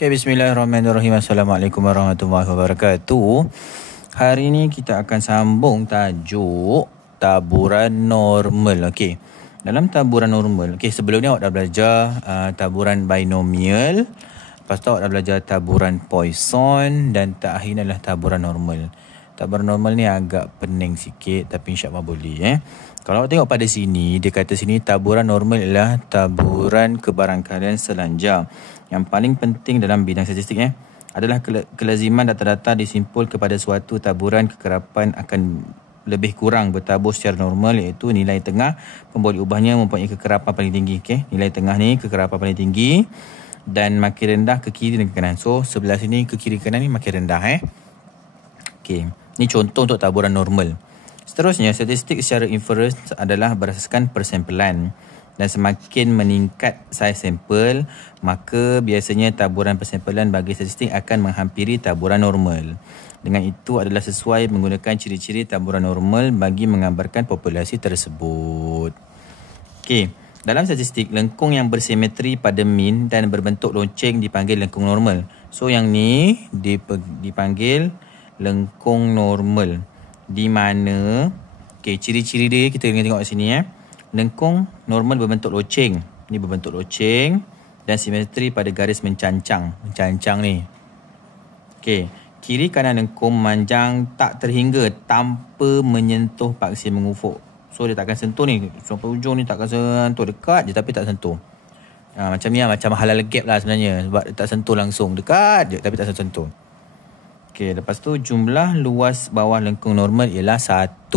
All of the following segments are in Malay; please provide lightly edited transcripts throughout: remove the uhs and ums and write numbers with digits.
Okay, bismillahirrahmanirrahim. Assalamualaikum warahmatullahi wabarakatuh. Hari ini kita akan sambung tajuk taburan normal. Okey. Dalam taburan normal, sebelum ni awak dah belajar taburan binomial. Lepas tu awak dah belajar taburan Poisson dan terakhir adalah taburan normal. Taburan normal ni agak pening sikit tapi insya-Allah boleh. Kalau awak tengok pada sini, dia kata sini taburan normal ialah taburan kebarangkalian selanjar. Yang paling penting dalam bidang statistik adalah kelaziman data-data disimpul kepada suatu taburan kekerapan akan lebih kurang bertabur secara normal, iaitu nilai tengah pemboleh ubahnya mempunyai kekerapan paling tinggi. Nilai tengah ni kekerapan paling tinggi dan makin rendah ke kiri dan ke kanan. So sebelah sini ke kiri ke kanan ni makin rendah. Ni contoh untuk taburan normal. Seterusnya, statistik secara inference adalah berasaskan persampalan. Dan semakin meningkat saiz sampel, maka biasanya taburan persampalan bagi statistik akan menghampiri taburan normal. Dengan itu adalah sesuai menggunakan ciri-ciri taburan normal bagi menggambarkan populasi tersebut. Dalam statistik, lengkung yang bersimetri pada mean dan berbentuk lonceng dipanggil lengkung normal. So yang ni dipanggil lengkung normal. Di mana ciri-ciri dia kita kena tengok kat sini lengkung normal berbentuk loceng. Ni berbentuk loceng dan simetri pada garis mencancang. Mencancang ni. Kiri kanan lengkung memanjang tak terhingga tanpa menyentuh paksi mengufuk. So dia takkan sentuh ni. Sampai ujung ni takkan sentuh. Dekat je tapi tak sentuh. Macam ni macam halal gap lah sebenarnya. Sebab dia tak sentuh langsung. Dekat je tapi tak sentuh. Lepas tu jumlah luas bawah lengkung normal ialah 1.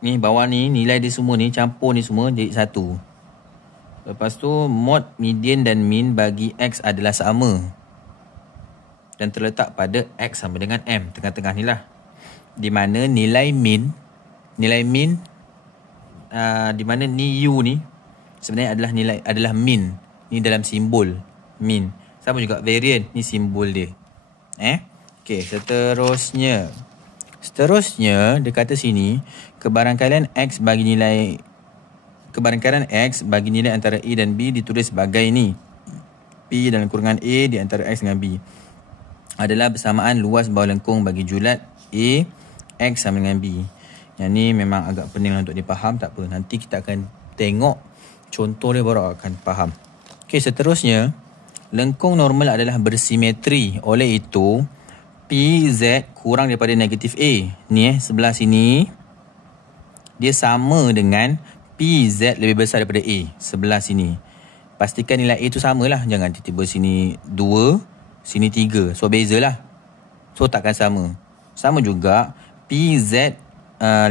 Ni bawah ni nilai dia semua ni campur ni semua jadi 1. Lepas tu mod, median dan mean bagi X adalah sama. Dan terletak pada X sama dengan M. Tengah-tengah ni lah. Di mana nilai mean di mana ni U ni sebenarnya adalah mean. Ni dalam simbol mean. Sama juga variant, ni simbol dia. Seterusnya dia kata sini kebarangkalian X bagi nilai antara A dan B ditulis sebagai ni. P dalam kurungan A di antara X dengan B adalah bersamaan luas bawah lengkung bagi julat A X sama dengan B. Yang ni memang agak pening untuk dipaham, tak apa. Nanti kita akan tengok contoh dia baru akan faham. Seterusnya, lengkung normal adalah bersimetri. Oleh itu, PZ kurang daripada negatif A. Ni sebelah sini dia sama dengan PZ lebih besar daripada A. Sebelah sini. Pastikan nilai A tu samalah. Jangan tiba-tiba sini 2, sini 3. So bezalah. So takkan sama. Sama juga PZ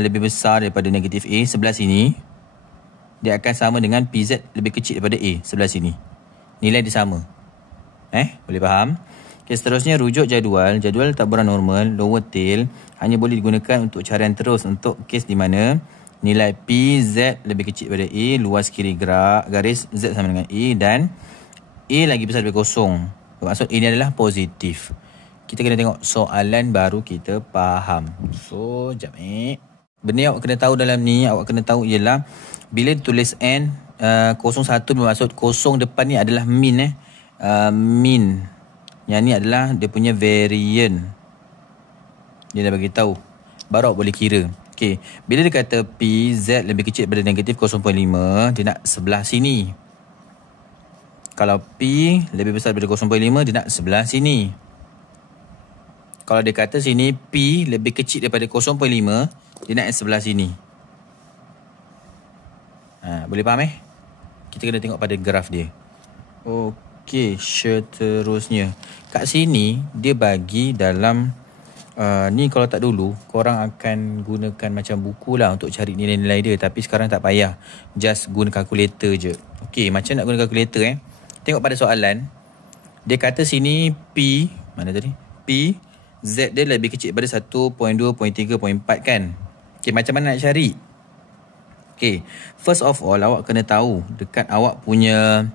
lebih besar daripada negatif A sebelah sini. Dia akan sama dengan PZ lebih kecil daripada A sebelah sini. Nilai dia sama. Boleh faham? Seterusnya rujuk jadual. Jadual taburan normal lower tail hanya boleh digunakan untuk carian terus untuk kes di mana nilai PZ lebih kecil daripada A, luas kiri garis Z sama dengan A dan A lagi besar daripada kosong. Bermaksud A ni adalah positif. Kita kena tengok soalan baru kita faham. So, jap benda yang awak kena tahu dalam ni, awak kena tahu ialah bila ditulis N 01 bermaksud kosong depan ni adalah mean mean. Yang ni adalah dia punya variant. Dia dah bagi tahu. Baru awak boleh kira. Bila dia kata PZ lebih kecil daripada negatif 0.5, dia nak sebelah sini. Kalau P lebih besar daripada 0.5, dia nak sebelah sini. Kalau dia kata sini P lebih kecil daripada 0.5, dia nak sebelah sini. Boleh faham Kita kena tengok pada graf dia. Seterusnya kat sini dia bagi dalam ni kalau tak dulu korang akan gunakan macam buku lah untuk cari nilai-nilai dia, tapi sekarang tak payah, just guna kalkulator je. Macam nak guna kalkulator tengok pada soalan. Dia kata sini P mana tadi? P Z dia lebih kecil daripada 1.2, 3.4 kan. Macam mana nak cari? First of all awak kena tahu dekat awak punya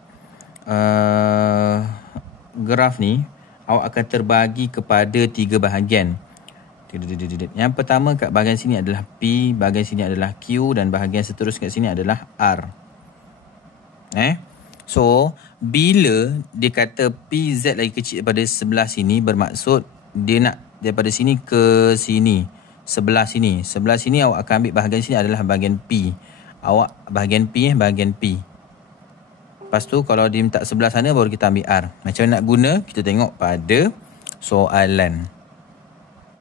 graf ni awak akan terbagi kepada 3 bahagian. Yang pertama kat bahagian sini adalah P, bahagian sini adalah Q dan bahagian seterusnya kat sini adalah R. So, bila dia kata PZ lagi kecil daripada sebelah sini, bermaksud dia nak daripada sini ke sini. Sebelah sini. Sebelah sini awak akan ambil bahagian sini adalah bahagian P. Awak bahagian P, bahagian P. Lepas tu kalau dia minta sebelah sana baru kita ambil R. Macam mana nak guna? Kita tengok pada soalan.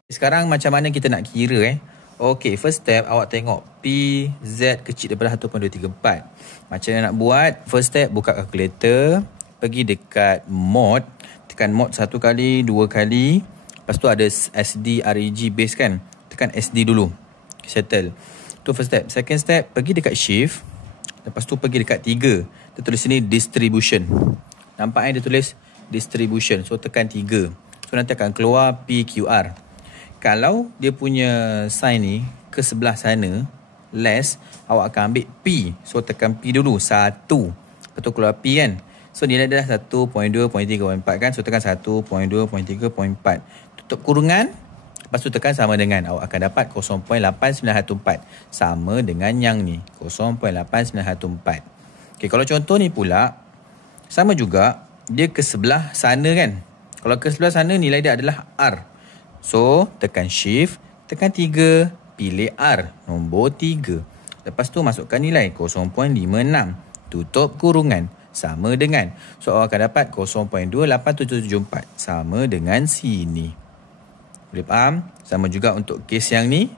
Sekarang macam mana kita nak kira Okey, first step awak tengok PZ kecil daripada 1.234. Macam mana nak buat? First step buka kalkulator, pergi dekat mod, tekan mod 1 kali, 2 kali. Lepas tu ada SD REG base kan? Tekan SD dulu. Settle. Tu first step. Second step, pergi dekat shift. Lepas tu pergi dekat 3. Dia tulis sini distribution. Nampak dia tulis distribution. So tekan 3. So nanti akan keluar PQR. Kalau dia punya sign ni ke sebelah sana, less, awak akan ambil P. So tekan P dulu. 1. Lepas tu keluar P kan? So nilai dia dah 1.2.3.4 kan? So tekan 1.2.3.4. Tutup kurungan. Lepas tu tekan sama dengan. Awak akan dapat 0.8914. Sama dengan yang ni. 0.8914. Okay, kalau contoh ni pula, sama juga. Dia ke sebelah sana kan? Kalau ke sebelah sana, nilai dia adalah R. So, tekan shift, tekan 3, pilih R, nombor 3. Lepas tu masukkan nilai 0.56. Tutup kurungan, sama dengan. So, awak akan dapat 0.28774. Sama dengan sini. Boleh faham? Sama juga untuk kes yang ni.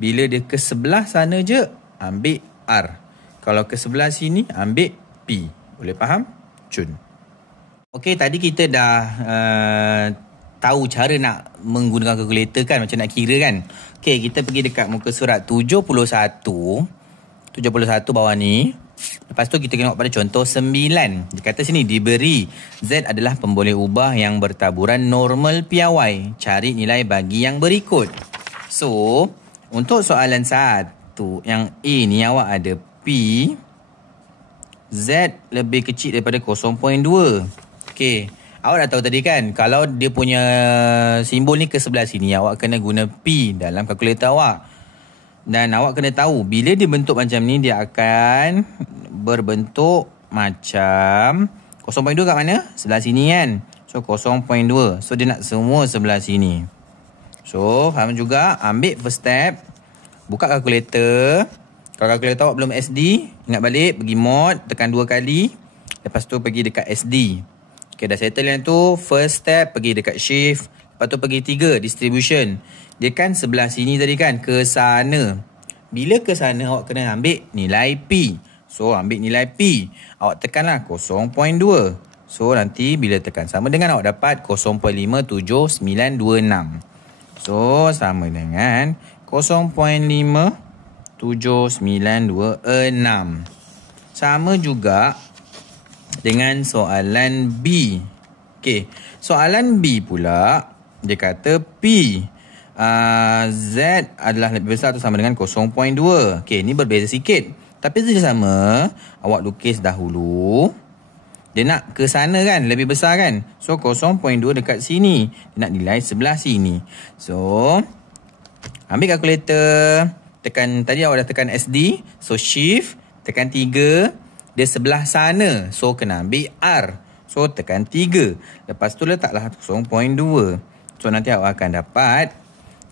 Bila dia ke sebelah sana je, ambil R. Kalau ke sebelah sini, ambil P. Boleh faham? Cun. Okey, tadi kita dah tahu cara nak menggunakan kalkulator kan, macam nak kira kan. Okey, kita pergi dekat muka surat 71 bawah ni. Lepas tu kita tengok pada contoh 9. Dia kata sini diberi Z adalah pemboleh ubah yang bertaburan normal piawai. Cari nilai bagi yang berikut. So, untuk soalan 1 yang A ni awak ada P Z lebih kecil daripada 0.2. Okey. Awak dah tahu tadi kan, kalau dia punya simbol ni ke sebelah sini, awak kena guna P dalam kalkulator awak. Dan awak kena tahu, bila dia bentuk macam ni, dia akan berbentuk macam 0.2 kat mana? Sebelah sini kan. So, 0.2. So, dia nak semua sebelah sini. So, faham juga? Ambil first step. Buka kalkulator. Kalau kalkulator awak belum SD, ingat balik, pergi mod, tekan 2 kali. Lepas tu pergi dekat SD. Okay, dah settle yang tu. First step, pergi dekat shift. Lepas tu pergi 3, distribution. Dia kan sebelah sini tadi kan, ke sana. Bila ke sana, awak kena ambil nilai P. So, ambil nilai P. Awak tekanlah 0.2. So, nanti bila tekan sama dengan awak dapat 0.57926. So, sama dengan 0.57926. Sama juga dengan soalan B. Okey, soalan B pula dia kata P Z adalah lebih besar atau sama dengan 0.2. Okey, ni berbeza sikit. Tapi dia sama, awak lukis dahulu. Dia nak ke sana kan, lebih besar kan. So 0.2 dekat sini. Dia nak nilai sebelah sini. So ambil kalkulator, tekan tadi awak dah tekan SD. So shift, tekan 3. Dia sebelah sana. So, kena ambil R. So, tekan 3. Lepas tu letaklah 0.2. So, nanti awak akan dapat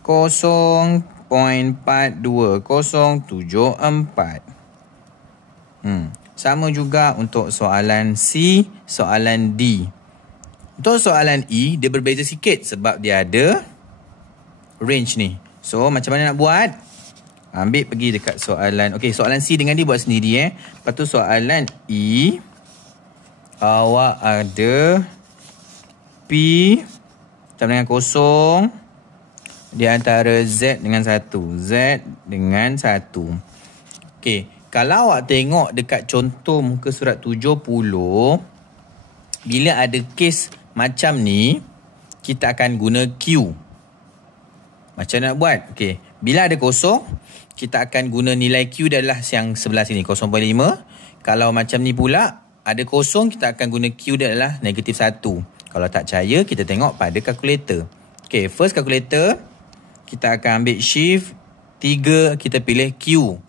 0.42074. Sama juga untuk soalan C, soalan D. Untuk soalan E, dia berbeza sikit sebab dia ada range ni. So, macam mana nak buat? Ambil pergi dekat soalan. Okey, soalan C dengan D buat sendiri Lepas tu soalan E, awak ada P sama dengan 0 di antara Z dengan 1. Z dengan 1. Okey, kalau awak tengok dekat contoh muka surat 70, bila ada kes macam ni, kita akan guna Q. Macam nak buat? Okey, bila ada 0, kita akan guna nilai Q dia adalah yang sebelah sini, 0.5. Kalau macam ni pula, ada 0, kita akan guna Q dia adalah negatif 1. Kalau tak percaya, kita tengok pada kalkulator. Okay, first kalkulator, kita akan ambil shift 3, kita pilih Q.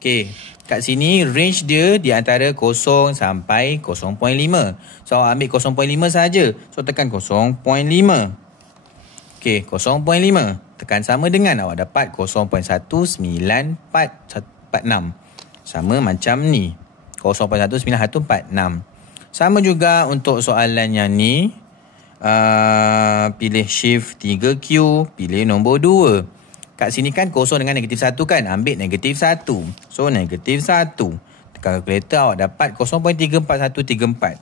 Okay, kat sini range dia di antara 0 sampai 0.5. So awak ambil 0.5 saja. So tekan 0.5. Okey, 0.5. Tekan sama dengan awak dapat 0.19446. Sama macam ni. 0.19146. Sama juga untuk soalan yang ni. Pilih shift 3Q, pilih nombor 2. Kat sini kan kosong dengan negatif 1 kan. Ambil negatif 1. So negatif 1. Tekan kalkulator awak dapat 0.34134.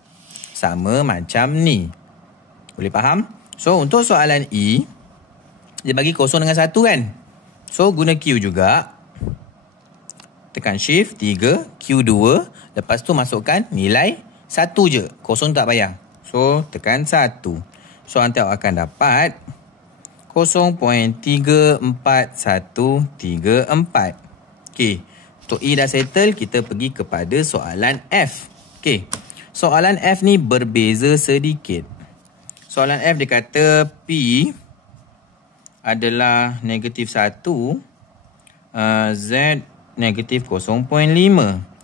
Sama macam ni. Boleh faham? So untuk soalan E, dia bagi kosong dengan 1 kan. So guna Q juga. Tekan shift 3, Q2. Lepas tu masukkan nilai 1 je. Kosong tak payah. So tekan 1. So nanti awak akan dapat 0.34134. Okey. Untuk E dah settle, kita pergi kepada soalan F. Okey. Soalan F ni berbeza sedikit. Soalan F dia kata P adalah negatif 1, Z negatif 0.5.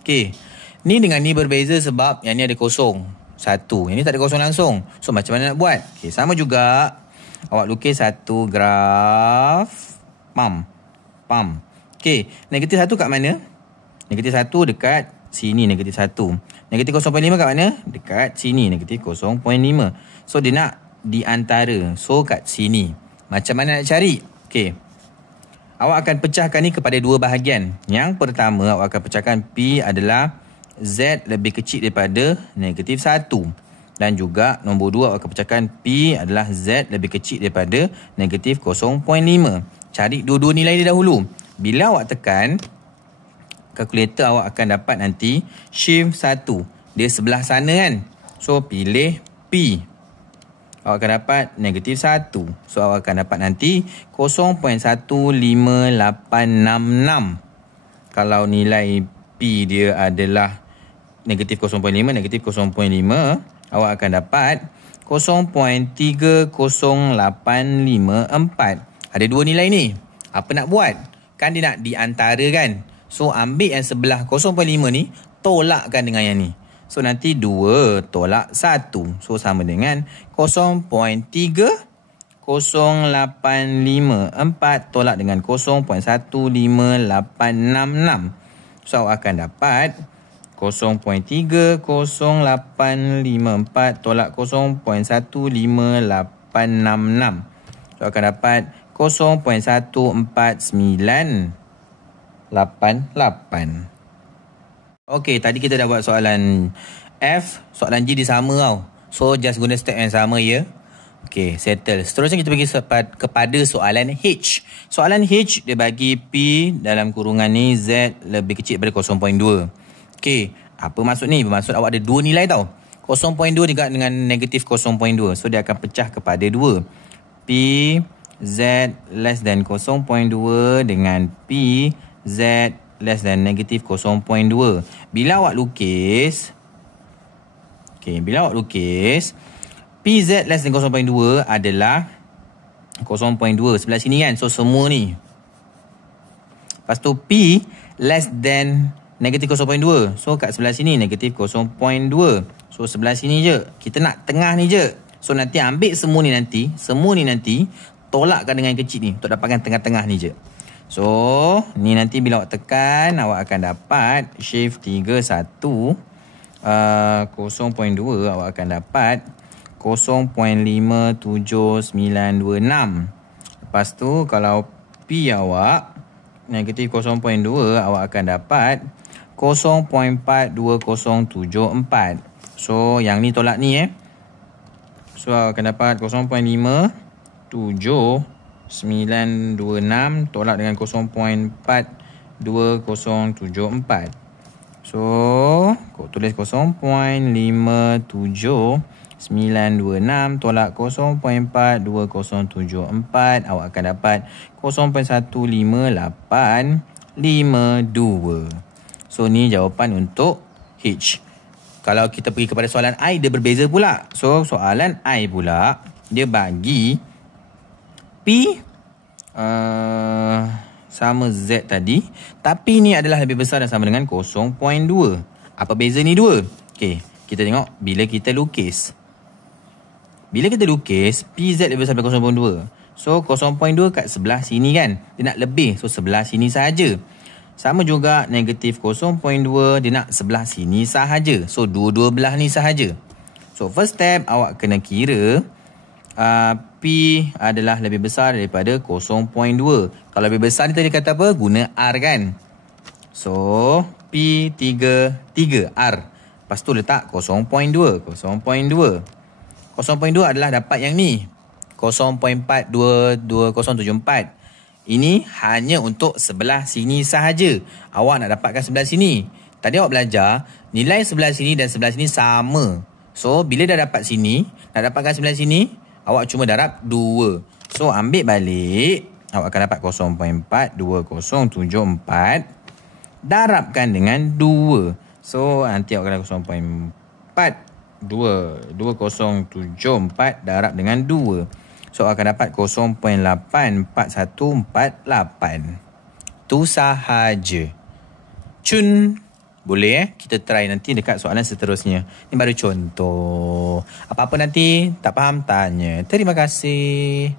Okey. Ni dengan ni berbeza sebab yang ni ada kosong 1. Yang ni tak ada kosong langsung. So macam mana nak buat? Okey, sama juga. Awak lukis satu graf pam. Okey, negatif 1 kat mana? Negatif 1 dekat sini, negatif 1. Negatif 0.5 kat mana? Dekat sini, negatif 0.5. So dia nak di antara. So kat sini. Macam mana nak cari? Okey. Awak akan pecahkan ni kepada dua bahagian. Yang pertama, awak akan pecahkan P adalah Z lebih kecil daripada negatif 1. Dan juga nombor 2 awak akan pecahkan P adalah Z lebih kecil daripada negatif 0.5. Cari dua-dua nilai dia dahulu. Bila awak tekan kalkulator, awak akan dapat nanti shift 1. Dia sebelah sana kan. So pilih P. Awak akan dapat negatif 1. So awak akan dapat nanti 0.15866. Kalau nilai P dia adalah negatif 0.5, negatif 0.5, awak akan dapat 0.30854. Ada dua nilai ni. Apa nak buat? Kan dia nak di antara kan. So ambil yang sebelah 0.5 ni, tolakkan dengan yang ni. So nanti 2 tolak 1. So sama dengan 0.30854 tolak dengan 0.15866. So awak akan dapat 0.30854 tolak 0.15866. So akan dapat 0.14988. Okey, tadi kita dah buat soalan F, soalan G dia sama tau. So just guna step yang sama ya. Okey, settle. Seterusnya kita pergi kepada soalan H. Soalan H dia bagi P dalam kurungan ni Z lebih kecil daripada 0.2. Okey, apa maksud ni? Bermaksud awak ada dua nilai tau. 0.2 juga dengan negatif 0.2. So dia akan pecah kepada 2. P Z less than 0.2 dengan P Z less than negatif 0.2. Bila awak lukis, bila awak lukis PZ less than 0.2 adalah 0.2 sebelah sini kan. So semua ni. Lepas tu P less than negatif 0.2. So kat sebelah sini negatif 0.2. So sebelah sini je. Kita nak tengah ni je. So nanti ambil semua ni nanti tolakkan dengan yang kecil ni untuk dapatkan tengah-tengah ni je. So ni nanti bila awak tekan, awak akan dapat shift 3 1 0.2, awak akan dapat 0.57926. Lepas tu kalau P awak negatif 0.2, awak akan dapat 0.42074. So yang ni tolak ni So awak akan dapat 0.57926 tolak dengan 0.42074. So kau tulis 0.57926 tolak 0.42074, awak akan dapat 0.15852. So ni jawapan untuk H. Kalau kita pergi kepada soalan I, dia berbeza pula. So soalan I pula, dia bagi P sama Z tadi. Tapi ni adalah lebih besar dan sama dengan 0.2. Apa beza ni dua? Okey, kita tengok bila kita lukis. Bila kita lukis, PZ lebih besar daripada 0.2. So, 0.2 kat sebelah sini kan. Dia nak lebih. So, sebelah sini sahaja. Sama juga negatif 0.2. Dia nak sebelah sini sahaja. So, dua-dua belah ni sahaja. So, first step, awak kena kira P adalah lebih besar daripada 0.2. Kalau lebih besar ni tadi kata apa? Guna R kan. So, P3 R. Lepas tu letak 0.2. 0.2 adalah dapat yang ni. 0.4222074. Ini hanya untuk sebelah sini sahaja. Awak nak dapatkan sebelah sini. Tadi awak belajar, nilai sebelah sini dan sebelah sini sama. So, bila dah dapat sini, nak dapatkan sebelah sini, awak cuma darab 2. So, ambil balik. Awak akan dapat 0.42074. Darabkan dengan 2. So, nanti awak akan 0.42074 darab dengan 2. So, awak akan dapat 0.84148. Tu sahaja. Cun. Boleh kita try nanti dekat soalan seterusnya. Ini baru contoh. Apa-apa nanti tak faham tanya. Terima kasih.